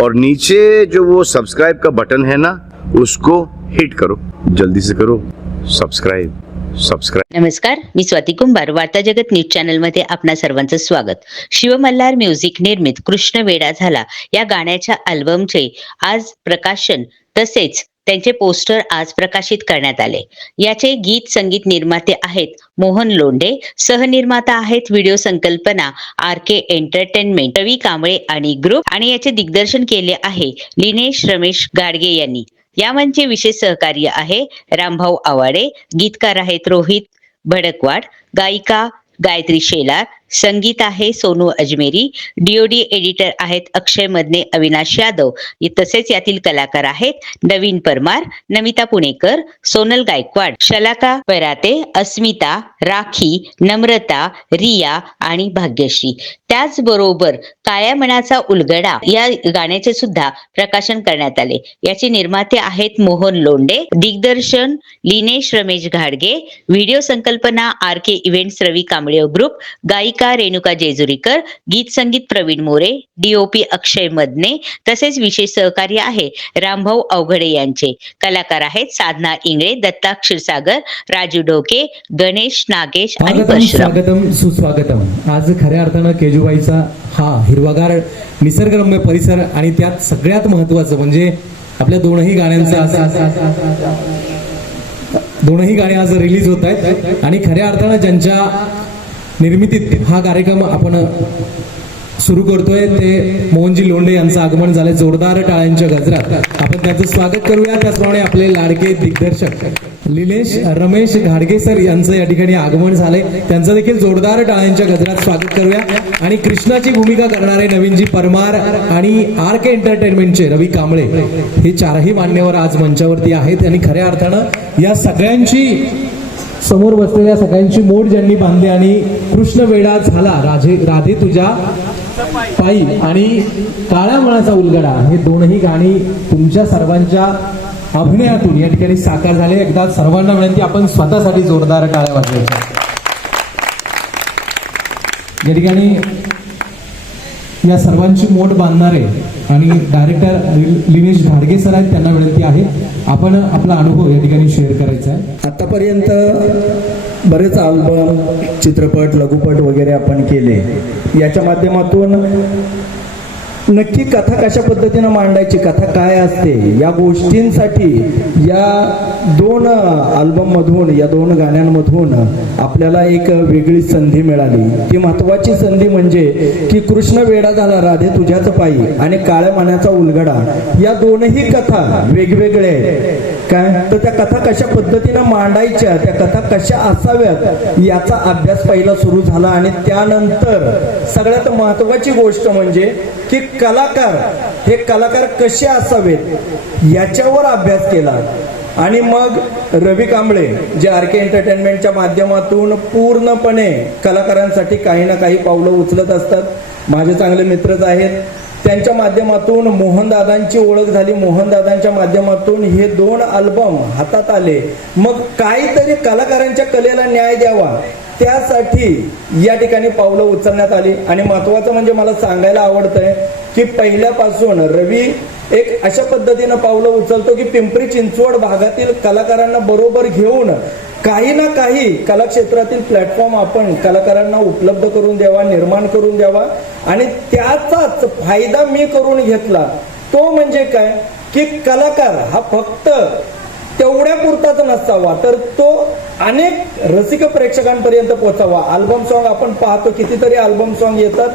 और नीचे जो वो सब्सक्राइब का बटन है ना उसको हिट करो। जल्दी से करो। सब्सक्राइब सबस्क्राइब नमस्कार मी स्वाती कुंभार वार्ता जगत न्यूज चॅनलमध्ये आपणा सर्वांचं स्वागत. शिवमल्हार म्युझिक निर्मित कृष्ण वेडा झाला या गाण्याच्या अल्बमचे आज प्रकाशन तसेच त्यांचे पोस्टर आज प्रकाशित करण्यात आले. याचे गीत संगीत निर्माते आहेत मोहन लोंढे. सहनिर्माता आहेत व्हिडिओ संकल्पना R K entertainment Ravi Kamble आणि ग्रुप. आणि याचे दिग्दर्शन केले आहे लिनेश रमेश गाडगे यांनी. या मंचे विशेष सहकार्य आहे रामभाऊ आवाडे. गीतकार आहेत रोहित भडकवाड गायिका गायत्री शेलार संगीत आहे सोनू अजमेरी डीओडी एडिटर आहेत अक्षय मदने अविनाश यादव. तसेच यातील कलाकार आहेत नवीन परमार नमिता पुणेकर सोनल गायकवाड शलाका पराते अस्मिता राखी नम्रता रिया आणि भाग्यश्री. त्याचबरोबर काळ्या मनाचा उलगडा या गाण्याचे सुद्धा प्रकाशन करण्यात आले. याचे निर्माते आहेत मोहन लोंडे दिग्दर्शन लिनेश रमेश घाडगे व्हिडिओ संकल्पना R K events Ravi Kamble group गायिका रेणुका जेजुरीकर गीत संगीत प्रवीण मोरे डीओपी अक्षय मदने तसेच विशेष सहकार्य आहे रामभाऊ अवघडे यांचे. कलाकार आहेत साधना इंगळे दत्ता क्षीरसागर राजू ढोके गणेश नागेश आणि स्वागतम परशुराम. स्वागतम सुस्वागतम. आज खऱ्या अर्थानं केजूबाईचा हा हिरवागार निसर्गरम्य परिसर आणि त्यात सगळ्यात महत्वाचं म्हणजे आपल्या दोनही गाण्यांचं दोनही गाणी आज रिलीज होत आहेत आणि खऱ्या अर्थानं ज्यांच्या निर्मितीत हा कार्यक्रम आपण सुरू करतोय. ते मोहनजी लोंढे यांचं आगमन झालंय जोरदार टाळ्यांच्या गजरात. आपण त्यांचं स्वागत करूया. त्याचप्रमाणे आपले लाडके दिग्दर्शक लिलेश रमेश घाडगे सर यांचं या ठिकाणी आगमन झालंय. त्यांचं देखील जोरदार टाळ्यांच्या गजरात स्वागत करूया. आणि कृष्णाची भूमिका करणारे नवीनजी परमार आणि आर के एंटरटेनमेंटचे रवी कांबळे. हे चारही मान्यवर आज मंचावरती आहेत. आणि खऱ्या अर्थानं या सगळ्यांची समोर बसलेल्या सगळ्यांची मोड ज्यांनी बांधली आणि कृष्ण वेडा झाला. राधे राधे तुझ्या पायी आणि काळ्या मळाचा उलगडा. हे दोनही गाणी तुमच्या सर्वांच्या अभिनयातून या ठिकाणी साकार झाले. एकदा सर्वांना विनंती आपण स्वतःसाठी जोरदार टाळ्या वाजवायच्या. या ठिकाणी या सर्वांची मोठ बांधणारे आणि डायरेक्टर लिनेश घाडगे सर आहेत त्यांना विनंती आहे आपण आपला अनुभव या ठिकाणी शेअर करायचा आहे. आतापर्यंत बरेच अल्बम चित्रपट लघुपट वगैरे आपण केले. याच्या माध्यमातून नक्की कथा कशा पद्धतीनं मांडायची कथा काय असते या गोष्टींसाठी या दोन अल्बममधून या दोन गाण्यांमधून आपल्याला एक वेगळी संधी मिळाली. ती महत्वाची संधी म्हणजे की कृष्ण वेडा झाला राधे तुझ्याच पायी आणि काळ्या मान्याचा उलगडा या दोनही कथा वेगवेगळ्या आहेत. काय? तर त्या कथा कशा पद्धतीनं मांडायच्या त्या कथा कशा असाव्यात याचा अभ्यास पहिला सुरू झाला आणि त्यानंतर सगळ्यात महत्वाची गोष्ट म्हणजे की कलाकार हे कलाकार कसे असावेत याच्यावर अभ्यास केला. आणि मग रवी कांबळे जे आर के एंटरटेनमेंटच्या माध्यमातून पूर्णपणे कलाकारांसाठी काही ना काही पावलं उचलत असतात. माझे चांगले मित्रच आहेत. त्यांच्या माध्यमातून मोहनदादांची ओळख झाली. मोहनदादांच्या माध्यमातून हे दोन अल्बम हातात आले. मग काहीतरी कलाकारांच्या कलेला न्याय द्यावा. त्यासाठी या ठिकाणी पावलं उचलण्यात आली. आणि महत्वाचं म्हणजे मला सांगायला आवडतंय की पहिल्यापासून रवी एक अशा पद्धतीनं पावलं उचलतो की पिंपरी चिंचवड भागातील कलाकारांना बरोबर घेऊन काही ना काही कलाक्षेत्रातील प्लॅटफॉर्म आपण कलाकारांना उपलब्ध करून द्यावा निर्माण करून द्यावा आणि त्याचाच फायदा मी करून घेतला. तो म्हणजे काय? की कलाकार हा फक्त तेवढ्या पुरताच नसावा तर तो अनेक रसिक प्रेक्षकांपर्यंत पोहोचावा. अल्बम सॉन्ग आपण पाहतो कितीतरी अल्बम सॉन्ग येतात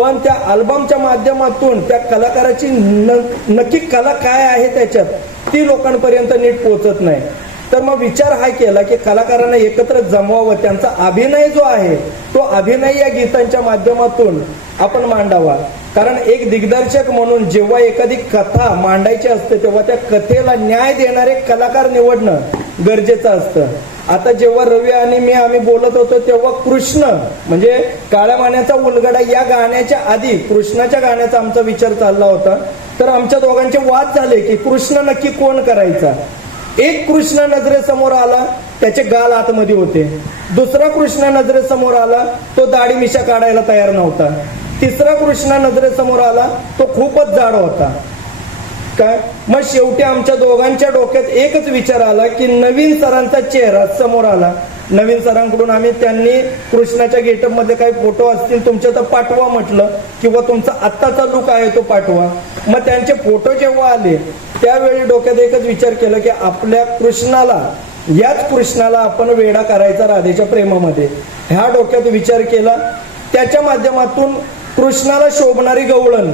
पण त्या अल्बमच्या माध्यमातून त्या कलाकाराची न- नक्की कला काय आहे त्याच्यात ती लोकांपर्यंत नीट पोहोचत नाही. तर मग विचार हा केला की कलाकारांना एकत्र जमवावं त्यांचा अभिनय जो आहे तो अभिनय या गीतांच्या माध्यमातून आपण मांडावा. कारण एक दिग्दर्शक म्हणून जेव्हा एखादी कथा मांडायची असते तेव्हा त्या कथेला न्याय देणारे कलाकार निवडणं गरजेचं असतं. आता जेव्हा रवी आणि मी आम्ही बोलत होतो तेव्हा कृष्ण म्हणजे काळ्या मान्याचा उलगडा या गाण्याच्या आधी कृष्णाच्या गाण्याचा आमचा विचार चालला होता. तर आमच्या दोघांचे वाद झाले की कृष्ण नक्की कोण करायचा? एक कृष्ण नजरेसमोर आला त्याचे गाल आतमध्ये होते. दुसरा कृष्ण नजरेसमोर आला तो दाढी मिशा काढायला तयार नव्हता. तिसरा कृष्ण नजरेसमोर आला तो खूपच जाड होता. काय मग शेवटी आमच्या दोघांच्या डोक्यात एकच विचार आला की नवीन सरांचा चेहरा समोर आला. नवीन सरांकडून आम्ही त्यांनी कृष्णाच्या गेटअपमध्ये काही फोटो असतील तुमच्या तर पाठवा म्हटलं किंवा तुमचा आत्ताचा लुक आहे तो पाठवा. मग त्यांचे फोटो जेव्हा आले त्यावेळी डोक्यात एकच विचार केला की आपल्या कृष्णाला याच कृष्णाला आपण वेडा करायचा राधेच्या प्रेमामध्ये. ह्या डोक्यात विचार केला. त्याच्या माध्यमातून कृष्णाला शोभणारी गवळण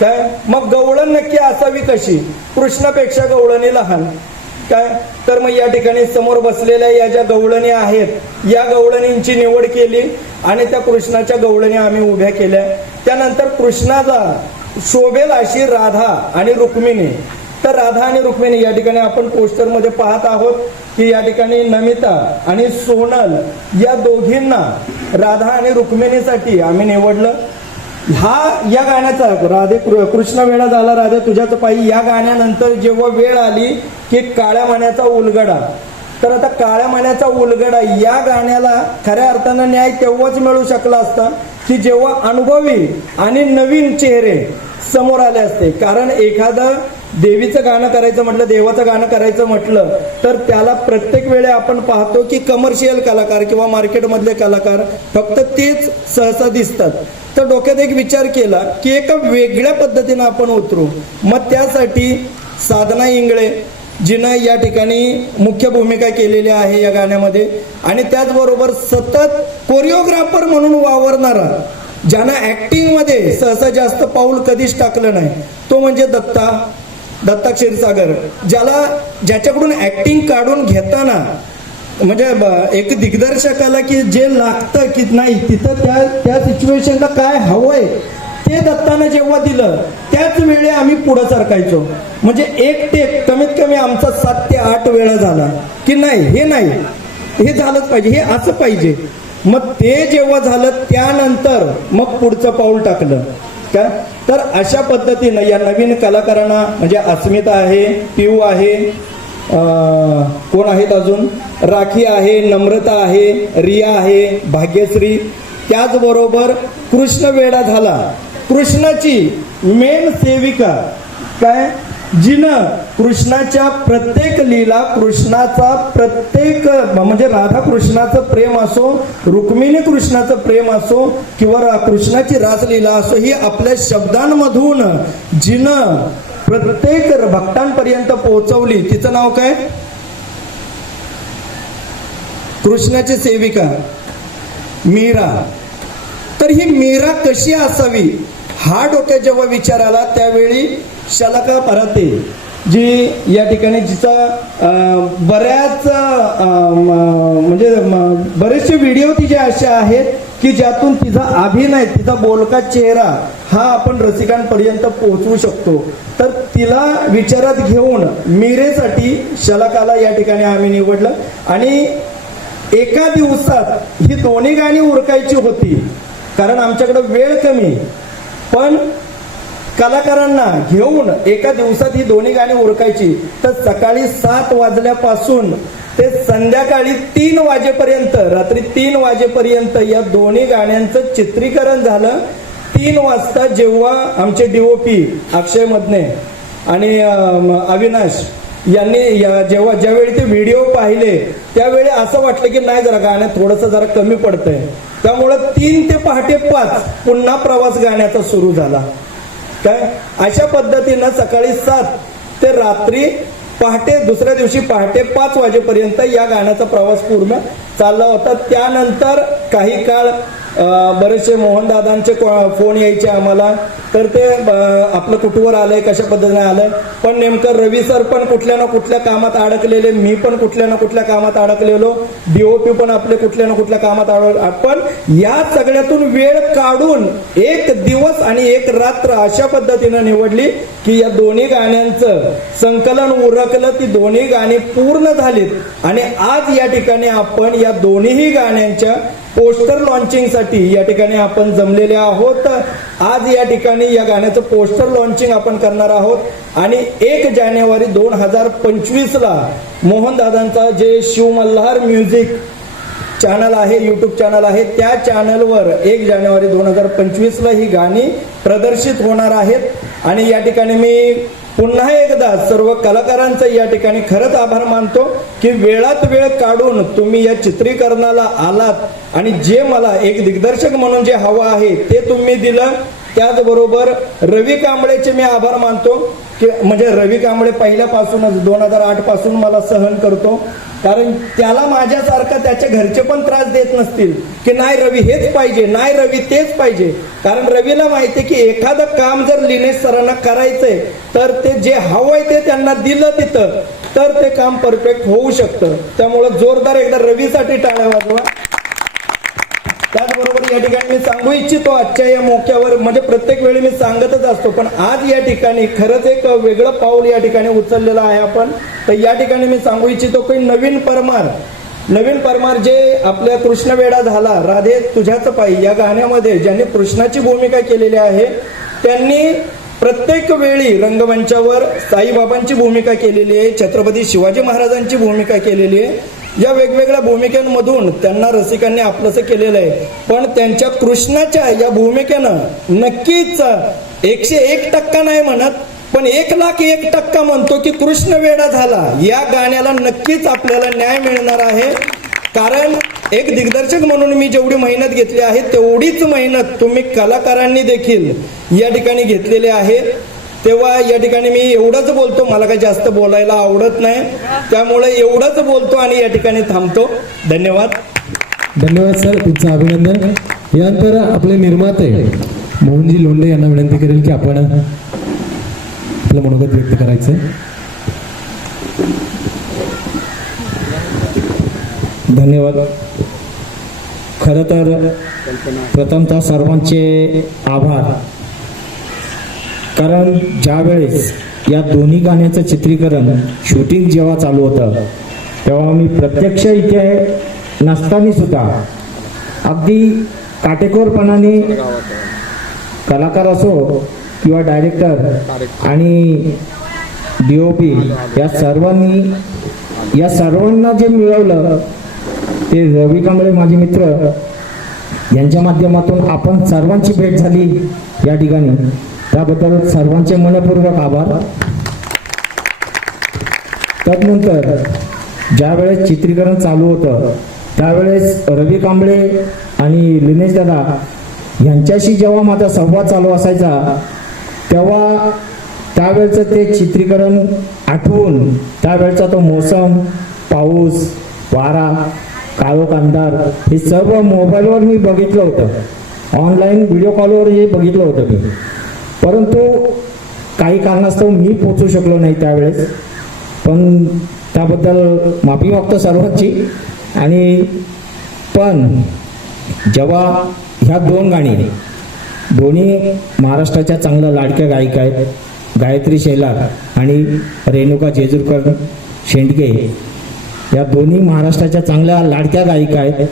काय? मग गवळण नक्की असावी कशी? कृष्णापेक्षा गवळणी लहान. काय? तर मग या ठिकाणी समोर बसलेल्या या ज्या गवळणी आहेत या गवळणींची निवड केली आणि त्या कृष्णाच्या गवळणी आम्ही उभ्या केल्या. त्यानंतर कृष्णाला शोभेल अशी राधा आणि रुक्मिणी. तर राधा आणि रुक्मिणी या ठिकाणी आपण पोस्टरमध्ये पाहत आहोत की या ठिकाणी नमिता आणि सोनल या दोघींना राधा आणि रुक्मिणीसाठी आम्ही निवडलं. हा या गाण्याचा राधे कृ- कृष्ण वेळा झाला राधे तुझ्याच पायी. या गाण्यानंतर जेव्हा वेळ आली की काळ्या माण्याचा उलगडा. तर आता काळ्या माण्याचा उलगडा या गाण्याला खऱ्या अर्थानं न्याय तेव्हाच मिळू शकला असता की जेव्हा अनुभवी आणि नवीन चेहरे समोर आले असते. कारण एखादं देवीचं गाणं करायचं म्हटलं देवाचं गाणं करायचं म्हटलं तर त्याला प्रत्येक वेळे आपण पाहतो की कमर्शियल कलाकार किंवा मार्केटमधले कलाकार फक्त तेच सहसा दिसतात. तर डोक्यात एक विचार केला की एका वेगळ्या पद्धतीनं आपण उतरू. मग त्यासाठी साधना इंगळे जिनं या ठिकाणी मुख्य भूमिका केलेली आहे या गाण्यामध्ये. आणि त्याचबरोबर सतत कोरिओग्राफर म्हणून वावरणारा ज्यानं ॲक्टिंगमध्ये सहसा जास्त पाऊल कधीच टाकलं नाही तो म्हणजे दत्ता. दत्ता क्षीरसागर ज्याला ज्याच्याकडून ऍक्टिंग काढून घेताना म्हणजे ब- एक दिग्दर्शकाला की जे लागतं की नाही तिथं त्या त्या सिच्युएशनला काय हवंय ते दत्तानं जेव्हा दिलं त्याच वेळी आम्ही पुढं सरकायचो. म्हणजे एक टेक कमीत कमी आमचा सात ते आठ वेळा झाला की नाही हे नाही हे झालंच पाहिजे हे असं पाहिजे. मग ते जेव्हा झालं त्यानंतर मग पुढचं पाऊल टाकलं. काय तर अशा पद्धतीनं या नवीन कलाकारांना म्हणजे अस्मिता आहे पिऊ आहे कोण आहेत अजून? राखी आहे नम्रता आहे रिया आहे भाग्यश्री. त्याचबरोबर कृष्ण वेडा झाला. कृष्णाची मेन सेविका. काय? जिनं कृष्णाच्या प्रत्येक लीला कृष्णाचा प्रत्येक म्हणजे राधा कृष्णाचं प्रेम असो रुक्मिणी कृष्णाचं प्रेम असो किंवा कृष्णाची रासलीला असो ही आपल्या शब्दांमधून जिनं प्रत्येक भक्तांपर्यंत पोहोचवली. तिचं नाव काय? कृष्णाची सेविका मीरा. तर ही मीरा कशी असावी? हा डोक्यात जेव्हा विचार आला त्यावेळी शलका पराते जी या ठिकाणी जिचा बऱ्याच म्हणजे म- बरेचसे व्हिडिओ तिचे असे आहेत की ज्यातून तिचा अभिनय तिचा बोलका चेहरा हा आपण रसिकांपर्यंत पोहोचवू शकतो. तर तिला विचारात घेऊन मीरेसाठी शलकाला या ठिकाणी आम्ही निवडलं. आणि एका दिवसात ही दोन्ही गाणी उरकायची होती कारण आमच्याकडे वेळ कमी. पण कलाकारांना घेऊन एका दिवसात ही दोन्ही गाणी उरकायची. तर सकाळी सात वाजल्यापासून ते संध्याकाळी तीन वाजेपर्यंत रात्री तीन वाजेपर्यंत या दोन्ही गाण्यांचं चित्रीकरण झालं. तीन वाजता जेव्हा आमचे डीओपी अक्षय मधने आणि अविनाश यांनी या- जेव्हा ज्यावेळी ते व्हिडिओ पाहिले त्यावेळी असं वाटलं की नाही जरा गाणं थोडंसं जरा कमी पडतंय. त्यामुळं तीन ते पहाटे पाच पुन्हा प्रवास गाण्याचा सुरू झाला. काय? अशा पद्धतीनं सकाळी सात ते रात्री पहाटे दुसऱ्या दिवशी पहाटे पाच वाजेपर्यंत या गाण्याचा प्रवास पूर्ण चालला होता. त्यानंतर काही काळ बरेचसे मोहनदादांचे को- फोन यायचे आम्हाला. तर ते आपलं कुठवर आलंय कशा पद्धतीने आलंय. पण नेमकं रवी सर पण कुठल्या ना कुठल्या कामात अडकलेले मी पण कुठल्या ना कुठल्या कामात अडकलेलो डीओपी पण आपले कुठल्या ना कुठल्या कामात अडक पण या सगळ्यातून वेळ काढून एक दिवस आणि एक रात्र अशा पद्धतीनं निवडली की या दोन्ही गाण्यांचं संकलन उरकलं ती दोन्ही गाणी पूर्ण झालीत. आणि आज या ठिकाणी आपण या दोन्हीही गाण्यांच्या पोस्टर लॉन्चिंगसाठी या ठिकाणी आपण जमलेले आहोत. आज या ठिकाणी या गाण्याचं पोस्टर लॉन्चिंग आपण करणार आहोत. आणि एक जानेवारी दोन हजार पंचवीस ला मोहनदादांचा जे शिव मल्हार म्युझिक चॅनल आहे युट्यूब चॅनल आहे त्या चॅनलवर एक जानेवारी दोन हजार पंचवीसला ही गाणी प्रदर्शित होणार आहेत. आणि या ठिकाणी मी पुन्हा एकदा सर्व कलाकारांचा या ठिकाणी खरंच आभार मानतो की वेळात वेळ काढून तुम्ही या चित्रीकरणाला आलात आणि जे मला एक दिग्दर्शक म्हणून जे हवं आहे ते तुम्ही दिलं. त्याचबरोबर रवी कांबळेचे मी आभार मानतो. की म्हणजे रवी कांबळे पहिल्यापासूनच दोन हजार आठपासून मला सहन करतो. कारण त्याला माझ्यासारखा त्याच्या घरचे पण त्रास देत नसतील की नाही रवी हेच पाहिजे नाही रवी तेच पाहिजे. कारण रवीला माहिती की एखादं काम जर लिनेश सरांना करायचंय तर ते जे हवंय ते त्यांना दिलं तिथं तर ते काम परफेक्ट होऊ शकतं. त्यामुळं जोरदार एकदा रवीसाठी टाळ्या वाजवा. त्याचबरोबर या ठिकाणी मी सांगू इच्छितो आजच्या या मोक्यावर म्हणजे प्रत्येक वेळी मी सांगतच असतो पण आज या ठिकाणी खरंच एक वेगळं पाऊल या ठिकाणी उचललेलं आहे आपण. तर या ठिकाणी मी सांगू इच्छितो की नवीन परमार नवीन परमार जे आपल्या कृष्णवेडा झाला राधे तुझ्याच पायी या गाण्यामध्ये ज्यांनी कृष्णाची भूमिका केलेली आहे त्यांनी प्रत्येक वेळी रंगमंचावर साईबाबांची भूमिका केलेली आहे छत्रपती शिवाजी महाराजांची भूमिका केलेली आहे. या वेगवेगळ्या भूमिकांमधून त्यांना रसिकांनी आपलंसं केलेलं आहे. पण त्यांच्या कृष्णाच्या या भूमिकेनं नक्कीच एकशे एक टक्का नाही म्हणत पण एक लाख एक टक्का म्हणतो की कृष्ण वेडा झाला. या गाण्याला नक्कीच आपल्याला न्याय मिळणार आहे. कारण एक दिग्दर्शक म्हणून मी जेवढी मेहनत घेतली आहे तेवढीच मेहनत तुम्ही कलाकारांनी देखील या ठिकाणी घेतलेली आहे. तेव्हा या ठिकाणी मी एवढंच बोलतो मला काही जास्त बोलायला आवडत नाही. त्यामुळे एवढंच बोलतो आणि या ठिकाणी थांबतो. धन्यवाद. धन्यवाद सर. तुमचं अभिनंदन. यानंतर आपले निर्माते मोहनजी लोंढे यांना विनंती करेल की आपण आपलं मनोगत व्यक्त करायचं. धन्यवाद. खरं तर प्रथमतः सर्वांचे आभार. कारण ज्यावेळेस या दोन्ही गाण्याचं चित्रीकरण शूटिंग जेव्हा चालू होतं तेव्हा मी प्रत्यक्ष इथे नसताना सुद्धा अगदी काटेकोरपणाने कलाकार असो किंवा डायरेक्टर आणि डी ओ पी या सर्वांनी या सर्वांना जे मिळवलं ते रवी कांबळे माझे मित्र यांच्या माध्यमातून आपण सर्वांची भेट झाली या ठिकाणी. त्याबद्दल सर्वांचे मनपूर्वक आभार. तदनंतर ज्यावेळेस चित्रीकरण चालू होतं त्यावेळेस रवी कांबळे आणि लिनेश दादा यांच्याशी जेव्हा माझा संवाद चालू असायचा तेव्हा त्यावेळचं ते चित्रीकरण आठवून त्यावेळचा तो मोसम पाऊस वारा काळोख अंधार हे सर्व मोबाईलवर मी बघितलं होतं. ऑनलाईन व्हिडिओ कॉलवर हे बघितलं होतं मी. परंतु काही कारणास्तव मी पोचू शकलो नाही त्यावेळेस. पण त्याबद्दल माफी मागतो सर्वांची. आणि पण जेव्हा ह्या दोन गाणी दोन्ही महाराष्ट्राच्या चांगल्या लाडक्या गायिका आहेत गायत्री शेलार आणि रेणुका जेजूरकर शेंडके या दोन्ही महाराष्ट्राच्या चांगल्या लाडक्या गायिका आहेत.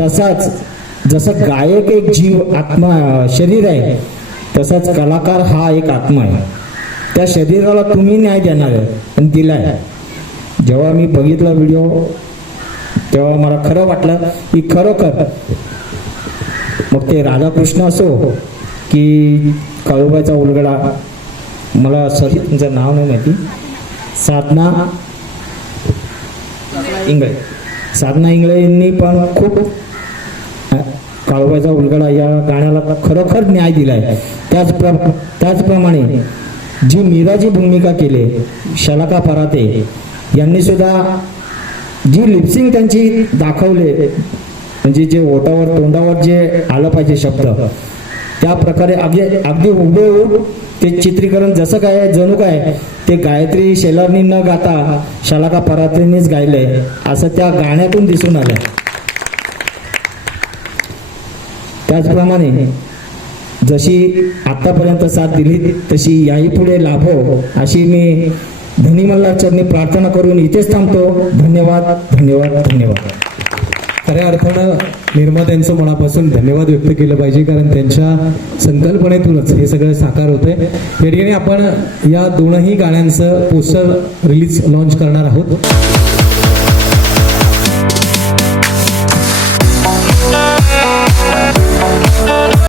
तसाच जसं गायक एक जीव आत्मा शरीर आहे तसाच कलाकार हा एक आत्मा आहे. त्या शरीराला तुम्ही न्याय देणार आहे आणि दिलाय. जेव्हा मी बघितला व्हिडिओ तेव्हा मला खरं वाटलं की खरोखर मग ते राधाकृष्ण असो की कळुबाचा उलगडा मला सॉरी तुमचं नाव नाही माहिती. साधना इंगळे. साधना इंगळे यांनी पण खूप काळोबाचा उलगडा या गाण्याला खरोखर न्याय दिलाय. त्याच प्र त्याचप्रमाणे जी मीराची भूमिका केली शलाका पराते यांनी सुद्धा जी लिप्सिंग त्यांची दाखवले म्हणजे जे ओटावर तोंडावर जे आलं पाहिजे शब्द त्या प्रकारे अगदी अगदी हुबेहूब ते चित्रीकरण जसं काय जणू काय ते गायत्री शेलारनी न गाता शलाका परातेनेच गायलंय असं त्या गाण्यातून दिसून आलं त्याचप्रमाणे जशी आतापर्यंत साथ दिली तशी याही पुढे लाभो अशी मी धनी मल्हारचरणी प्रार्थना करून इथेच थांबतो. धन्यवाद धन्यवाद धन्यवाद. खऱ्या अर्थानं निर्मात्यांचं मनापासून धन्यवाद व्यक्त केलं पाहिजे कारण त्यांच्या संकल्पनेतूनच हे सगळं साकार होतंय. या ठिकाणी आपण या दोनही गाण्यांचं पोस्टर रिलीज लॉन्च करणार आहोत.